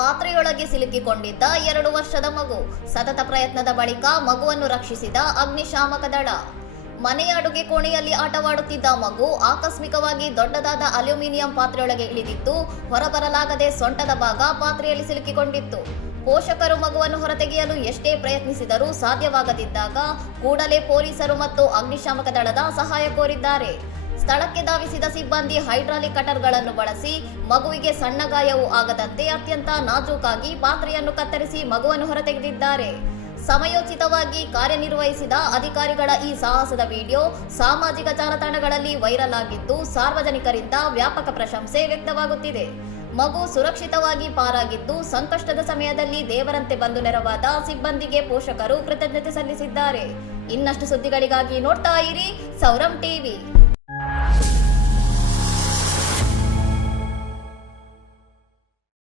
ಪಾತ್ರೆಯೊಳಗೆ ಸಿಲುಕಿಕೊಂಡಿದ್ದ 2 ವರ್ಷದ ಮಗು. ಸತತ ಪ್ರಯತ್ನದ ಬಳಿಕ ಮಗುವನ್ನು ರಕ್ಷಿಸಿದ ಅಗ್ನಿಶಾಮಕ ದಳ. ಮನೆಯ ಅಡುಗೆ ಕೋಣೆಯಲ್ಲಿ ಆಟವಾಡುತ್ತಿದ್ದ ಮಗು ಆಕಸ್ಮಿಕವಾಗಿ ದೊಡ್ಡದಾದ ಅಲ್ಯೂಮಿನಿಯಂ ಪಾತ್ರೆಯೊಳಗೆ ಇಳಿದಿದ್ದು ಹೊರಬರಲಾಗದೆ ಸೊಂಟದ ಭಾಗ ಪಾತ್ರೆಯಲ್ಲಿ ಸಿಲುಕಿಕೊಂಡಿತ್ತು. ಪೋಷಕರು ಮಗುವನ್ನು ಹೊರತೆಗೆಯಲು ಎಷ್ಟೇ ಪ್ರಯತ್ನಿಸಿದರೂ ಸಾಧ್ಯವಾಗದಿದ್ದಾಗ ಕೂಡಲೇ ಪೊಲೀಸರು ಮತ್ತು ಅಗ್ನಿಶಾಮಕ ದಳದ ಸಹಾಯ ಕೋರಿದ್ದಾರೆ. ಸ್ಥಳಕ್ಕೆ ಧಾವಿಸಿದ ಸಿಬ್ಬಂದಿ ಹೈಡ್ರಾಲಿಕ್ ಕಟರ್ಗಳನ್ನು ಬಳಸಿ ಮಗುವಿಗೆ ಸಣ್ಣ ಗಾಯವೂ ಆಗದಂತೆ ಅತ್ಯಂತ ನಾಜೂಕಾಗಿ ಪಾತ್ರೆಯನ್ನು ಕತ್ತರಿಸಿ ಮಗುವನ್ನು ಹೊರತೆಗೆದಿದ್ದಾರೆ. ಸಮಯೋಚಿತವಾಗಿ ಕಾರ್ಯನಿರ್ವಹಿಸಿದ ಅಧಿಕಾರಿಗಳ ಈ ಸಾಹಸದ ವಿಡಿಯೋ ಸಾಮಾಜಿಕ ಜಾಲತಾಣಗಳಲ್ಲಿ ವೈರಲ್ ಆಗಿದ್ದು ಸಾರ್ವಜನಿಕರಿಂದ ವ್ಯಾಪಕ ಪ್ರಶಂಸೆ ವ್ಯಕ್ತವಾಗುತ್ತಿದೆ. ಮಗು ಸುರಕ್ಷಿತವಾಗಿ ಪಾರಾಗಿದ್ದು ಸಂಕಷ್ಟದ ಸಮಯದಲ್ಲಿ ದೇವರಂತೆ ಬಂದು ನೆರವಾದ ಸಿಬ್ಬಂದಿಗೆ ಪೋಷಕರು ಕೃತಜ್ಞತೆ ಸಲ್ಲಿಸಿದ್ದಾರೆ. ಇನ್ನಷ್ಟು ಸುದ್ದಿಗಳಿಗಾಗಿ ನೋಡ್ತಾ ಇರಿ ಸೌರಂ ಟಿವಿ.